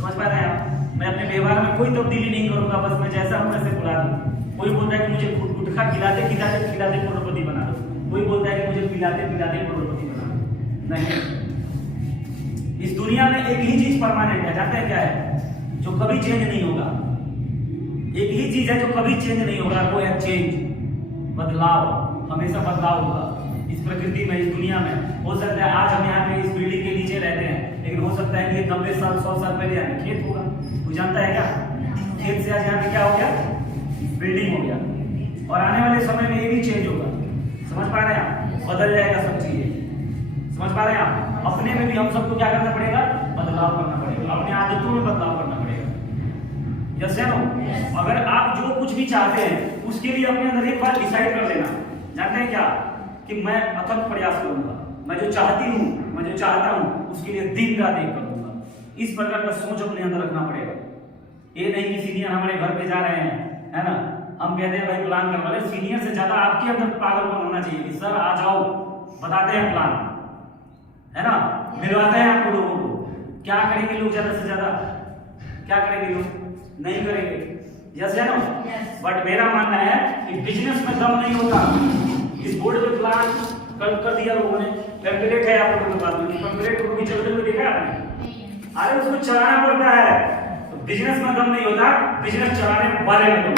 समझ पा रहे हैं आप? मैं अपने व्यवहार में कोई तब्दीली नहीं करूंगा, बस मैं जैसा हूं वैसे बुला दूं। कोई बोलता है कि मुझे गुटखा खिलाते खिलाते खिलाते करोड़पति बना दो, कोई बोलता है कि मुझे पिलाते पिलाते करोड़पति बना दो। नहीं, इस दुनिया में एक ही चीज परमानेंट है, जानते हैं क्या है? जो कभी चेंज नहीं होगा। एक ही चीज है जो कभी चेंज नहीं होगा, वो है चेंज, बदलाव। हमेशा बदलाव होगा इस प्रकृति में, इस दुनिया में। हो सकता है आज हम यहाँ पे इस बिल्डिंग के नीचे रहते हैं, लेकिन हो सकता है कि 90 साल 100 साल पहले यहाँ पे खेत होगा। तू जानता है क्या? खेत से आज यहाँ पे क्या हो गया? बिल्डिंग हो गया। और आने वाले समय में ये भी चेंज होगा। समझ पा रहे हैं आप? बदल जाएगा सब चीजें। समझ पा रहे हैं आप? अपने में भी हम सबको क्या करना पड़ेगा? बदलाव करना पड़ेगा, अपने आदतों में बदलाव करना पड़ेगा। यस या नो? अगर आप जो कुछ भी चाहते हैं उसके लिए अपने अंदर एक बार डिसाइड कर लेना, जानते हैं क्या? कि मैं अथक प्रयास करूंगा, मैं जो चाहती हूँ, मैं जो चाहता हूँ उसके लिए दिन रात एक करूंगा। इस प्रकार का सोच अपने अंदर रखना पड़ेगा। ये नहीं कि सीनियर हमारे घर पे जा रहे हैं, है ना, हम कहते हैं भाई प्लान करवा ले। सीनियर से ज्यादा आपके अंदर पागलपन होना चाहिए कि सर आ जाओ, बताते हैं प्लान, है ना, मिलवाते हैं आपको लोगों को। क्या करेंगे लोग? ज्यादा से ज्यादा क्या करेंगे लोग? नहीं करेंगे। यस या नो? बट मेरा मानना है कि बिजनेस में दम नहीं होता। इस बोर्ड पे प्लान कर दिया लोगों ने, टेम्पलेट है आप लोगों के पास में, टेम्पलेट को भी चलते हुए देखा है आपने? अरे उसको चलाना पड़ता है। तो बिजनेस में दम नहीं होता, बिजनेस चलाने वाले में दम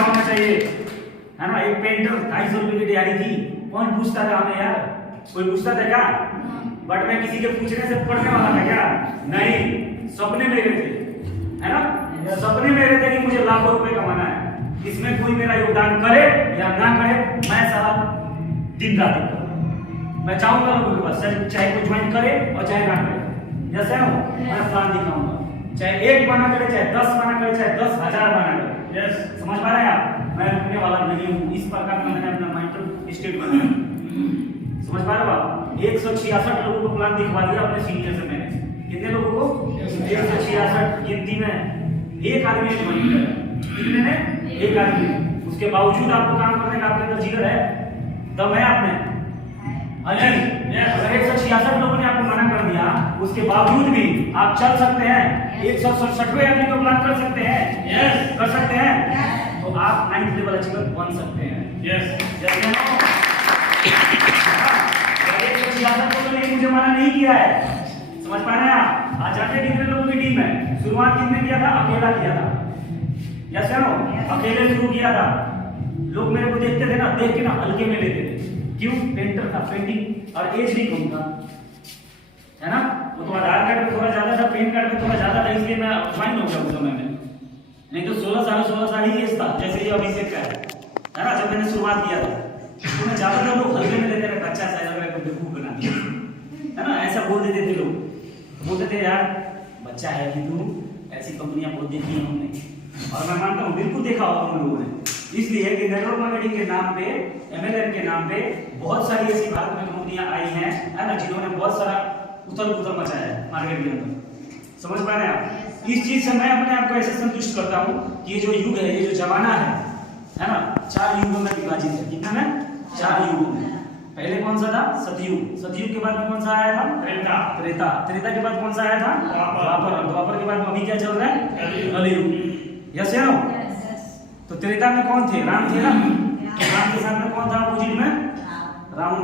होना चाहिए, है ना। एक पेंटर 250 रुपए की दिहाड़ी थी, कौन पूछता था हमें यार? कोई पूछता था क्या? बट मैं किसी के पूछने से पढ़ने वाला था क्या? नहीं, सपने मेरे थे, है ना। सपने मेरे थे कि मुझे लाखों रुपए कमाना है। इसमें कोई मेरा योगदान करे या ना करे, मैं सारा दिन रात करूं। मैं चाहूंगा लोगों के पास चाहे कोई ज्वाइन करे और चाहे ना करे। जैसे हो मैं प्लान दिखाऊंगा, चाहे 1 बना करे, चाहे 10 बना करे, चाहे 10,000 बना करे। यस, समझ पा रहे हैं आप? मैं रुकने वाला नहीं हूं। इस प्रकार का मैंने अपना माइंड स्टेट बनाया। समझ पा रहे हो आप? 166 लोगों को प्लान दिखवा दिया अपने सीनियर से मैंने। कितने लोगों को? 166 गिनती में एक आदमी ने ज्वाइन किया। कितने ने? एक आदमी ने। उसके बावजूद आपको काम करने का आपके अंदर जिगर है, दम है आप में। अगर 166 लोगों ने आपको मना कर दिया, उसके बावजूद भी आप चल सकते हैं, 167वें आदमी को प्लान कर सकते हैं। यस, कर सकते हैं। तो आप 9th लेवल अचीवर बन सकते हैं। यस, जैसे 166 को तो नहीं, मुझे मना नहीं किया है। समझ पा रहे हैं आप? आज जानते हैं कितने लोगों की टीम है? शुरुआत किसने किया था? अकेला किया था। यस या नो? अकेले शुरू किया था। लोग मेरे को देखते थे ना, देख के ना हल्के में लेते थे। क्यों? पेंटर था, पेंटिंग और एज भी कम था, है ना। वो तो आधार कार्ड में थोड़ा ज्यादा था, पैन कार्ड में थोड़ा ज्यादा था, इसलिए मैं ज्वाइन हो गया उस समय में। नहीं तो 16 साल ही एज था, जैसे ये अभिषेक का है ना। जब मैंने शुरुआत किया था तो मैं ज्यादातर लोग हल्के में लेते थे, बच्चा सा लग रहा है, बेवकूफ बना दिया, है ना, ऐसा बोल देते थे लोग। बोलते थे यार बच्चा है कि तू, ऐसी कंपनियां बहुत देखी हैं हमने। और मैं मानता हूँ बिल्कुल देखा होगा उन लोगों ने, इसलिए कि नेटवर्क मार्केटिंग के नाम पे, एमएलएम के नाम पे बहुत सारी ऐसी भारत में कंपनियां आई हैं, है ना, जिन्होंने बहुत सारा उथल पुथल मचाया है मार्केट के अंदर। समझ पा रहे हैं आप? इस चीज से मैं अपने आप को ऐसे संतुष्ट करता हूँ कि ये जो युग है, ये जो जमाना है ना, 4 युगों में विभाजित है। कितना में? 4 युगों में। पहले कौन सा था? सतयुग। सतयुग के बाद में कौन सा आया था? त्रेता। त्रेता। त्रेता के बाद कौन सा आया था? द्वापर। द्वापर के बाद में अभी क्या चल रहा है? कलयुग। यस या नो? तो त्रेता में कौन थे? राम थे ना। राम के साथ में कौन था अपोजिट में? रावण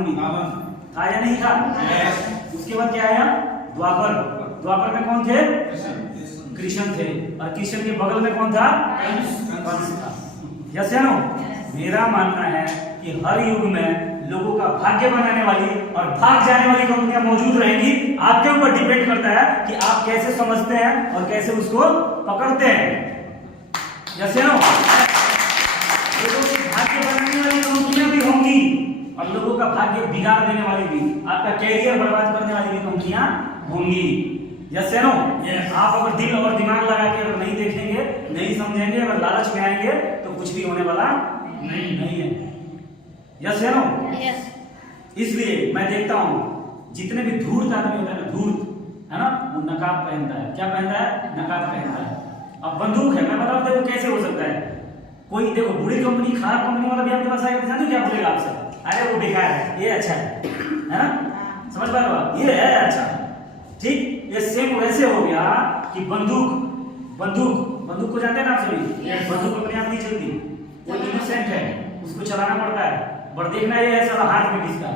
था या नहीं था? उसके बाद क्या आया? द्वापर। द्वापर में कौन थे? कृष्ण थे। और कृष्ण के बगल में कौन था? कंस था। यस या नो? मेरा मानना है कि हर युग में लोगों का भाग्य बनाने वाली और भाग जाने वाली कंपनियां मौजूद रहेंगी। आपके ऊपर डिपेंड करता है कि आप कैसे समझते हैं और कैसे उसको पकड़ते हैं। यस या नो? लोगों के भाग्य बनाने वाली कंपनियां भी होंगी और लोगों का भाग्य बिगाड़ देने वाली भी, आपका कैरियर बर्बाद करने वाली भी कंपनियां होंगी। यस या नो? आप अगर दिल और दिमाग लगा के अगर नहीं देखेंगे, नहीं समझेंगे, अगर लालच में आएंगे तो कुछ भी होने वाला नहीं है। यस या नो? इसलिए मैं देखता हूं जितने भी धूर्त आदमी होते हैं ना, धूर्त, है ना, वो नकाब पहनता है। क्या पहनता है? नकाब पहनता है। अब बंदूक है, मैं बताऊं देखो कैसे हो सकता है। कोई देखो बुरी कंपनी, खराब कंपनी वाला भी आपके पास आएगा, जानते हो क्या बोलेगा आपसे? अरे वो बेकार है, ये अच्छा है ना। समझ पा रहे हो आप? ये है अच्छा, ठीक। ये सेम वैसे हो गया कि बंदूक को जानते हैं ना आप सभी? बंदूक अपने आप नहीं चलती, वो इनोसेंट है, उसको चलाना पड़ता है, पर देखना ये है साला हाथ में किसका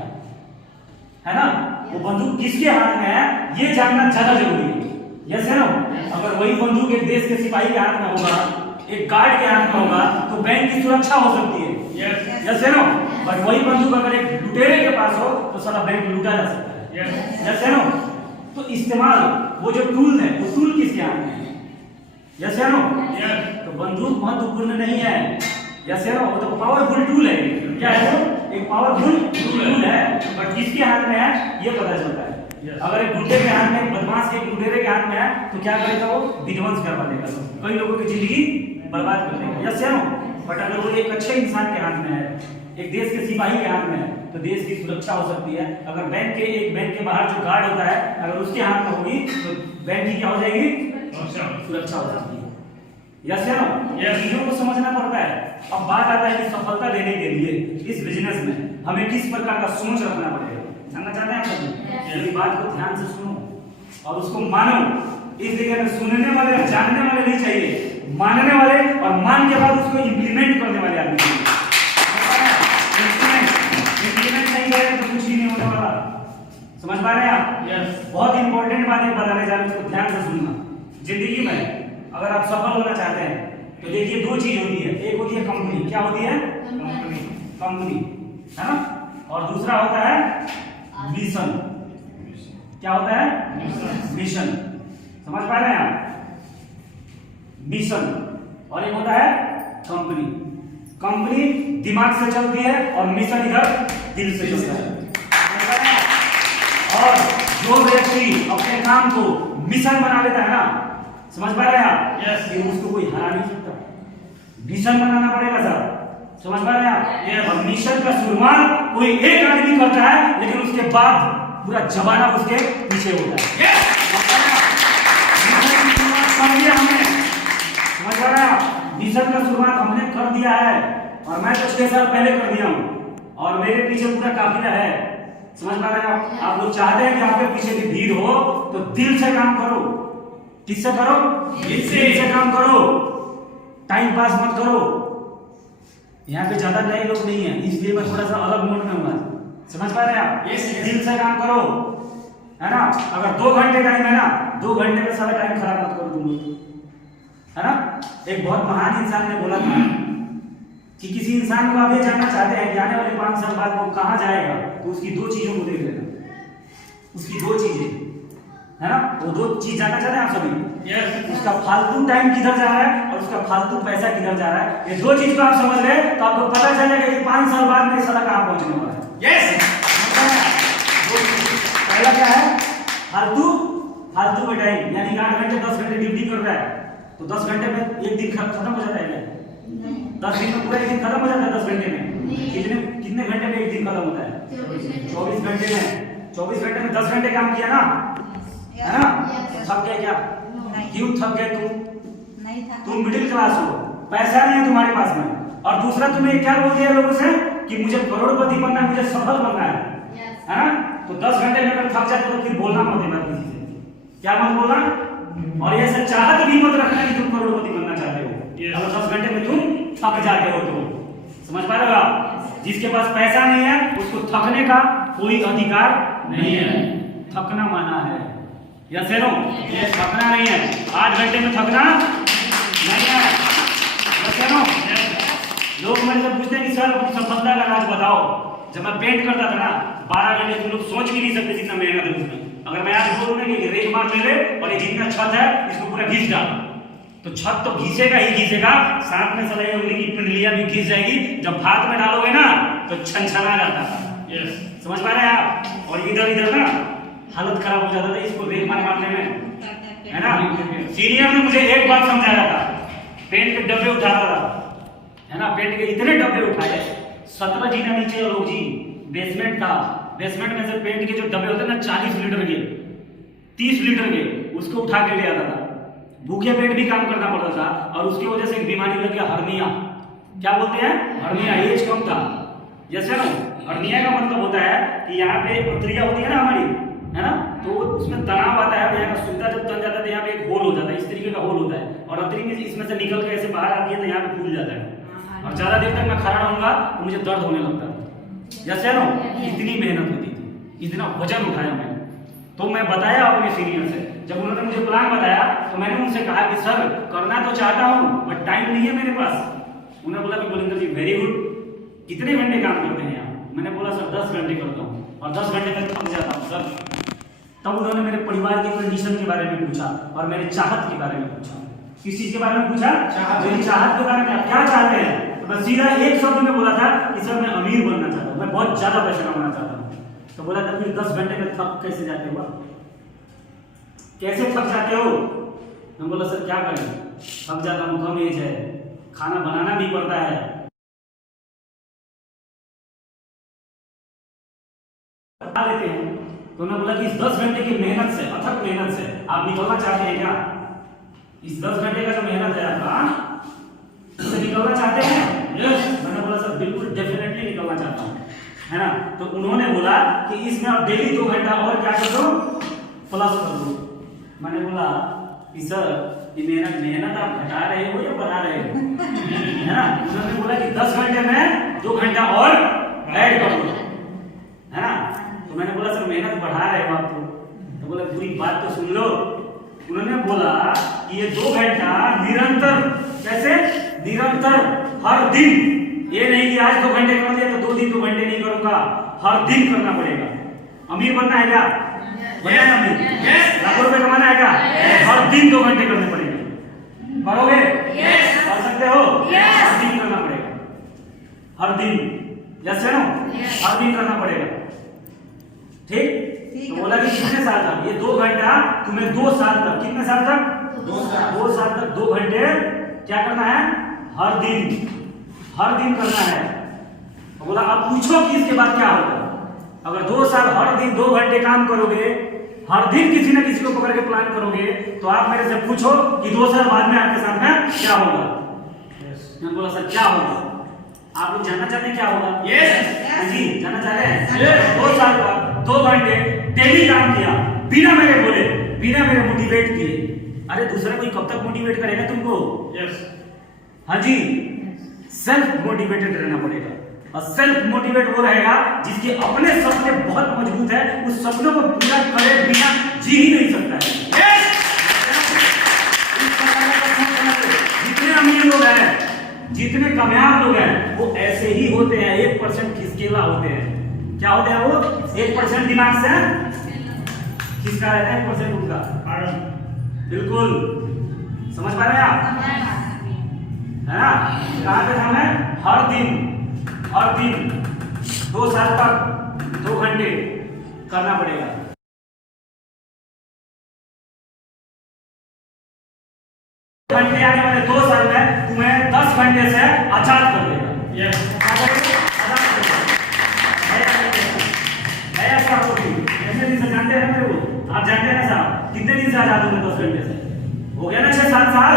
है ना? वो बंदूक किसके हाथ में है ये जानना ज्यादा जरूरी है। यस है ना? अगर वही बंदूक एक देश के सिपाही के हाथ में होगा, एक गार्ड के हाथ में होगा, तो बैंक की सुरक्षा हो सकती है। यस है ना? बट वही बंदूक अगर एक लुटेरे के पास हो तो सारा बैंक लूटा जा सकता है। यस है ना? तो इस्तेमाल वो जो टूल है वो टूल किसके हाथ में है? यस है ना? तो बंदूक महत्वपूर्ण नहीं है। यस है ना? वो तो पावरफुल टूल है। क्या है वो? एक पावरफुल टूल है, बट किसके हाथ में है ये पता चलता है। अगर एक गुंडे के हाथ में, बदमाश के लुटेरे के हाथ में है तो क्या करेगा वो? विध्वंस करवा देगा, कई लोगों की जिंदगी बर्बाद कर देगा। यस है ना? बट अगर वो एक अच्छे इंसान के हाथ में है, एक देश के सिपाही के हाथ में है, तो देश की सुरक्षा हो सकती है। अगर बैंक के बाहर जो गार्ड होता है अगर उसके हाथ में होगी तो बैंक की क्या हो जाएगी? सुरक्षा हो सकती है। यस है ना? चीजों को समझना पड़ता है। अब बात आता है कि सफलता लेने के लिए इस बिजनेस में हमें किस प्रकार का सोच रखना पड़ेगा। जानना चाहते हैं आप सभी? मेरी बात को ध्यान से सुनो और उसको मानो। इस जगह में सुनने वाले और जानने वाले नहीं चाहिए, मानने वाले और मान के बाद उसको इंप्लीमेंट करने वाले आदमी चाहिए। इंप्लीमेंट नहीं करेंगे तो कुछ भी नहीं होने वाला। समझ पा रहे हैं आप? बहुत इंपॉर्टेंट बात है बताने जा रहे हैं, उसको ध्यान से सुनना। जिंदगी में अगर आप सफल होना चाहते हैं तो देखिए दो चीज होती है। एक होती है कंपनी। क्या होती है? कंपनी, है ना? और दूसरा होता है मिशन। क्या होता है? मिशन। समझ पा रहे हैं आप? मिशन और एक होता है कंपनी। कंपनी दिमाग से चलती है और मिशन इधर दिल से चलता है। और जो व्यक्ति अपने काम को मिशन बना लेता है ना, समझ पा रहे हैं आप? उसको कोई हरा नहीं सकता। मिशन बनाना पड़ेगा सर। समझ पा रहे हैं आप? और मिशन का शुरुआत कोई एक आदमी करता है, लेकिन उसके बाद पूरा जमाना उसके पीछे होता है। समझ पा रहे हैं आप? मिशन का शुरुआत हमने कर दिया है और मैं तो 6 साल पहले कर दिया हूँ और मेरे पीछे पूरा काफिला है। समझ पा रहे हैं आप? आप लोग चाहते हैं कि आपके पीछे भी भीड़ हो तो दिल से काम करो। किससे करो? दिल से काम करो, टाइम पास मत करो। यहाँ पे ज्यादा नए लोग नहीं है इसलिए मैं थोड़ा सा अलग मोड में हूँ। समझ पा रहे हैं आप? दिल से काम करो, है ना? अगर 2 घंटे टाइम है ना, 2 घंटे में सारा टाइम खराब मत करो तुम लोग, है ना? एक बहुत महान इंसान ने बोला था कि किसी इंसान को आप ये जानना चाहते हैं कि आने वाले 5 साल बाद वो कहाँ जाएगा तो उसकी 2 चीजों को देख लेना। उसकी 2 चीजें, है ना? वो 2 चीज जानना चाहते हैं आप सभी? उसका फालतू टाइम किधर जा रहा है और उसका फालतू पैसा किधर जा रहा है। ये 2 चीज को आप समझ ले तो आपको पता चलेगा कि 5 साल बाद में साला कहाँ पहुंचने वाला है। पहला क्या है? फालतू का टाइम, यानी 8 घंटे 10 घंटे ड्यूटी कर रहा है तो 10 घंटे में एक दिन खत्म हो जाता है क्या? 10 दिन में पूरा एक दिन खत्म हो जाता है 10 घंटे में? कितने घंटे में एक दिन खत्म होता है? 24 घंटे में। 24 घंटे में 10 घंटे काम किया ना, है ना? थक गए क्या? क्यों थक गए तुम? तुम मिडिल क्लास हो, पैसा नहीं है तुम्हारे पास में, और दूसरा तुम्हें क्या बोल दिया लोगों से कि मुझे करोड़पति बनना है, मुझे सफल बनना है ना? तो 10 घंटे में अगर थक जाते तो फिर बोलना मत देना किसी से। क्या मत बोलना? और ये सब चाहत भी मत रखना कि तुम करोड़पति बनना चाहते हो अगर 10 घंटे में तुम थक जाते हो तो। समझ पा रहे हो आप? जिसके पास पैसा नहीं है उसको थकने का कोई अधिकार नहीं है। थकना माना है, यस है नो? ये थकना नहीं है, 8 घंटे में थकना नहीं है, यस है नो? लोग मेरे से पूछते हैं कि सर अपनी सफलता का राज बताओ। जब मैं पेंट करता था ना 12 घंटे तुम लोग सोच भी नहीं सकते जितना मेहनत है उसमें। अगर मैं आज बोलूँ ना कि रेत मार ले ले और ये जितना छत है इसको पूरा घिस डाल, तो छत तो घिसेगा ही घिसेगा, साथ में सलाह उंगली की पिंडलियां भी घिस जाएगी। जब हाथ में डालोगे ना तो छनछना जाता है। समझ पा रहे हैं आप? और इधर ना हालत खराब हो जाता था इसको रेत मारने में, है ना? सीनियर ने मुझे एक बात समझाया था, पेंट के डब्बे उठाता था, है ना? पेंट के इतने डब्बे उठाए 17 जीना नीचे लोग जी, बेसमेंट था। बेसमेंट में से पेंट के जो डब्बे होते हैं ना 40 लीटर के, 30 लीटर के, उसको उठा के ले आता था। भूखे पेट भी काम करना पड़ता था और उसकी वजह से एक बीमारी लग गया, हर्निया। क्या बोलते हैं? हर्निया। एज कम था, जैसे ना हर्निया का मतलब होता है कि यहाँ पे पथरियां होती है ना हमारी, है ना? उसमें तनाव आता है, यहाँ का सूता जब तन जाता है तो यहाँ पे एक होल हो जाता है, इस तरीके का होल होता है, और अतरी में इसमें से निकल के ऐसे बाहर आती है तो यहाँ पे फूल जाता है, और ज्यादा देर तक मैं खड़ा रहूंगा तो मुझे दर्द होने लगता है। जैसे ना इतनी मेहनत होती थी, इतना वजन उठाया मैंने। तो मैं बताया अपने सीनियर से, जब उन्होंने मुझे प्लान बताया तो मैंने उनसे कहा कि सर करना तो चाहता हूँ बट टाइम नहीं है मेरे पास। उन्होंने बोला कि बोलेंद्र जी वेरी गुड, कितने घंटे काम करते हैं आप? मैंने बोला सर 10 घंटे करता हूँ और 10 घंटे तक थक जाता हूँ सर। तब उन्होंने मेरे परिवार की कंडीशन के बारे में पूछा और मेरे चाहत के बारे में पूछा। किस चीज के बारे में पूछा? मेरी चाहत के बारे में, आप क्या चाहते हैं? तो मैं सीधा एक शब्द में बोला था कि सर मैं अमीर बनना चाहता हूँ, मैं बहुत ज्यादा पैसा कमाना चाहता हूँ। तो बोला था फिर 10 घंटे में थक कैसे जाते हो, कैसे थक जाते हो? मैं बोला सर क्या करें, थक जाता हूँ, कम एज है, खाना बनाना भी पड़ता है। बता देते हैं। तो उन्होंने बोला कि इस 10 घंटे की मेहनत से, अथक मेहनत से आप निकलना चाहते हैं क्या? इस 10 घंटे का जो मेहनत है आपका, इससे निकलना चाहते हैं? यस। मैंने बोला सर बिल्कुल डेफिनेटली निकलना चाहता हूँ, है ना। तो उन्होंने बोला कि इसमें आप डेली 2 घंटा और क्या कर दो, प्लस कर दो। मैंने बोला कि सर ये मेहनत आप घटा रहे हो या बढ़ा रहे हो, है ना। उन्होंने बोला कि 10 घंटे में 2 घंटा और ऐड कर दो, है ना। तो मैंने बोला सर मेहनत बढ़ा रहे हो आप तो बोला पूरी बात तो सुन लो। उन्होंने बोला कि ये 2 घंटा निरंतर, कैसे निरंतर, हर दिन, ये नहीं कि आज 2 घंटे कर दिया तो 2 दिन 2 घंटे नहीं करूंगा, हर दिन करना पड़ेगा। अमीर बनना है क्या? बनना है अमीर, लाखों रुपए कमाना है क्या? हर दिन 2 घंटे करने पड़ेंगे। करोगे? कर सकते हो? हर दिन करना पड़ेगा, हर दिन, जैसे ना हर दिन करना पड़ेगा, ठीक। तो बोला कि कितने साल तक? ये 2 घंटा तुम्हें 2 साल तक, कितने साल तक? 2 साल तक 2 घंटे क्या करना है? हर दिन, हर दिन करना है। तो बोला अब पूछो कि इसके बाद क्या होगा। अगर 2 साल हर दिन 2 घंटे काम करोगे, हर दिन किसी न किसी को पकड़ के प्लान करोगे, तो आप मेरे से पूछो कि 2 साल बाद में आपके साथ में क्या होगा। मैंने बोला सर क्या होगा? आप लोग जानना चाहते हैं क्या होगा? यस जी, जानना चाहते हैं। 2 साल तक 2 घंटे डेली काम किया, बिना मेरे बोले, बिना मेरे मोटिवेट किए। अरे दूसरा कोई कब तक मोटिवेट करेगा तुमको? यस, हाँ जी, सेल्फ मोटिवेटेड रहना पड़ेगा। और सेल्फ मोटिवेट वो रहेगा जिसके अपने सपने बहुत मजबूत है, उस सपनों को पूरा करे बिना जी ही नहीं सकता है। जितने अमीर लोग हैं, जितने कामयाब लोग हैं, वो ऐसे ही होते हैं, 1% खिसकेला होते हैं। क्या होते हैं वो? 1% दिमाग से खिसका रहता है, 1% उनका। बिल्कुल समझ पा रहे हैं आप, है ना। कहाँ पे हम हैं? हर दिन 2 साल तक 2 घंटे करना पड़ेगा। घंटे आने वाले 2 साल में तुम्हें 10 घंटे से आजाद कर देगा। ऐसे दिन से जानते हैं मेरे को, आप जानते हैं साहब कितने दिन से आजाद हूँ मैं? 10 घंटे से हो गया ना, 6-7 साल।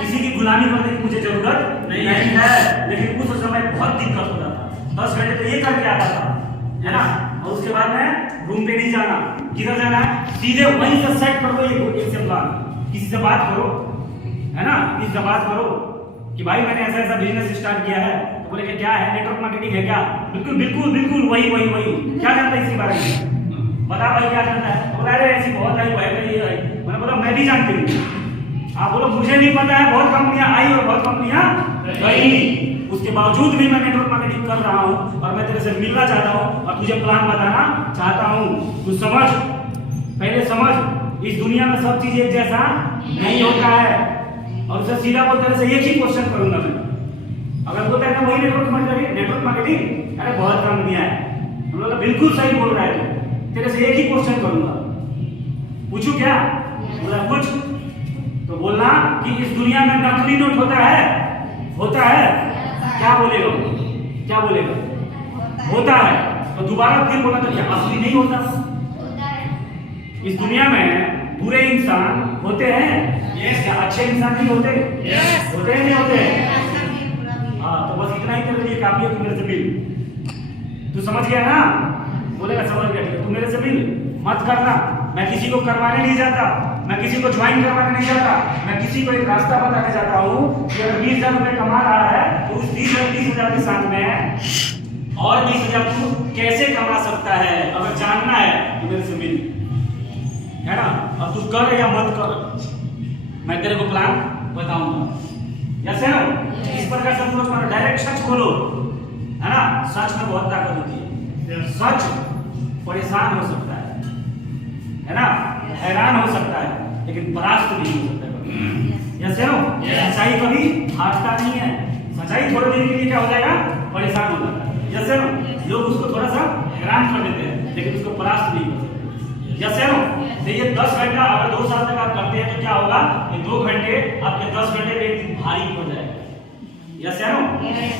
किसी की गुलामी करने की मुझे जरूरत नहीं है, लेकिन उस समय बहुत दिक्कत होता था। 10 घंटे तो ये करके आता था, है ना। और उसके बाद में रूम पे नहीं जाना, किधर जाना है? सीधे वहीं से सेट कर दो एक से प्लान, किसी से बात करो, है ना, किसी से बात करो कि भाई मैंने ऐसा ऐसा बिजनेस स्टार्ट किया है। तो बोले कि क्या है? नेटवर्क मार्केटिंग है क्या? बिल्कुल बिल्कुल बिल्कुल वही वही वही। क्या जानता है इसके बारे में? बता भाई क्या जानता है? बोला अरे ऐसी बहुत आई है। मैंने बोला मैं भी जानती हूँ। आप बोलो मुझे नहीं पता है, बहुत कंपनियां आई और बहुत कंपनियां गई, उसके बावजूद भी मैं नेटवर्क मार्केटिंग कर रहा हूँ और मैं तेरे से मिलना चाहता हूँ और तुझे प्लान बताना चाहता हूँ। तू समझ, पहले समझ, इस दुनिया में सब चीज एक जैसा नहीं होता है। और उसे सीधा बोलते तेरे से एक ही क्वेश्चन करूंगा मैं, अगर बोलता है ना वही नेटवर्क मार्केटिंग, अरे बहुत कंपनियां है, हम लोग बिल्कुल सही बोल रहा है तू, तेरे से एक ही क्वेश्चन करूंगा, पूछू क्या? बोला कुछ। तो बोलना कि इस दुनिया में नकली नोट होता है? होता है। क्या बोलेगा? क्या बोलेगा? होता है। तो दोबारा फिर बोला तो क्या असली नहीं होता? इस दुनिया में बुरे इंसान होते हैं, क्या अच्छे इंसान नहीं होते? होते हैं नहीं होते? हाँ, तो बस इतना ही तेरे लिए काफी है, तू मेरे से मिल। तू समझ गया ना? बोलेगा समझ गया, ठीक है, तू मेरे से मिल, मत करना। मैं किसी को करवाने नहीं जाता, मैं किसी को ज्वाइन करवाने नहीं जाता, मैं किसी को एक रास्ता बताने जाता हूँ कि अगर 20,000 रुपये कमा रहा है तो उस 20,000 के साथ में और 20,000 तू कैसे कमा सकता है, अगर जानना है तो मेरे से मिल, है ना। अब तू कर या मत कर, मैं तेरे को प्लान बताऊंगा। यस है ना। इस प्रकार से तुम लोग डायरेक्ट सच बोलो, है ना। सच में बहुत ताकत होती है। सच परेशान हो सकता है ना, हैरान हो सकता है, लेकिन परास्त नहीं हो सकता है। यस है ना। सच्चाई कभी हारता नहीं है। सच्चाई थोड़े देर के लिए क्या हो जाएगा, परेशान हो जाता है। यस है ना। लोग उसको थोड़ा सा हैरान कर देते हैं, लेकिन उसको परास्त नहीं हो सकते। यस है ना। तो ये 10 घंटा अगर 2 साल तक आप करते हैं तो क्या होगा, ये 2 घंटे आपके 10 घंटे पे एक दिन भारी हो जाएगा। यस है ना।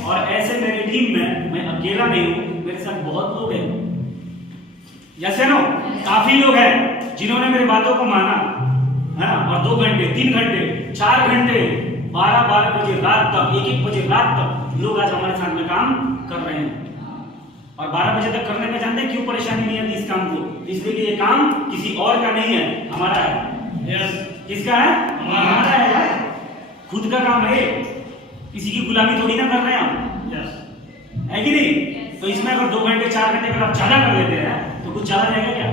और ऐसे मेरी टीम में मैं अकेला नहीं हूँ, मेरे साथ बहुत लोग हैं। यस है ना। काफी लोग हैं जिन्होंने मेरी बातों को माना, है ना। और 2 घंटे, 3 घंटे, 4 घंटे, 12-12 बजे रात तक, 1-1 बजे रात तक लोग आज हमारे साथ में काम कर रहे हैं। और 12 बजे तक करने में जानते हैं क्यों परेशानी नहीं आती इस काम को, इसलिए कि ये काम किसी और का नहीं है, हमारा है। यस। किसका है, हमारा है यार। खुद का काम है, किसी की गुलामी थोड़ी ना कर रहे हैं हम। यस है कि नहीं। तो इसमें अगर 2 घंटे 4 घंटे अगर आप ज्यादा कर लेते हैं तो कुछ ज्यादा जाएगा क्या।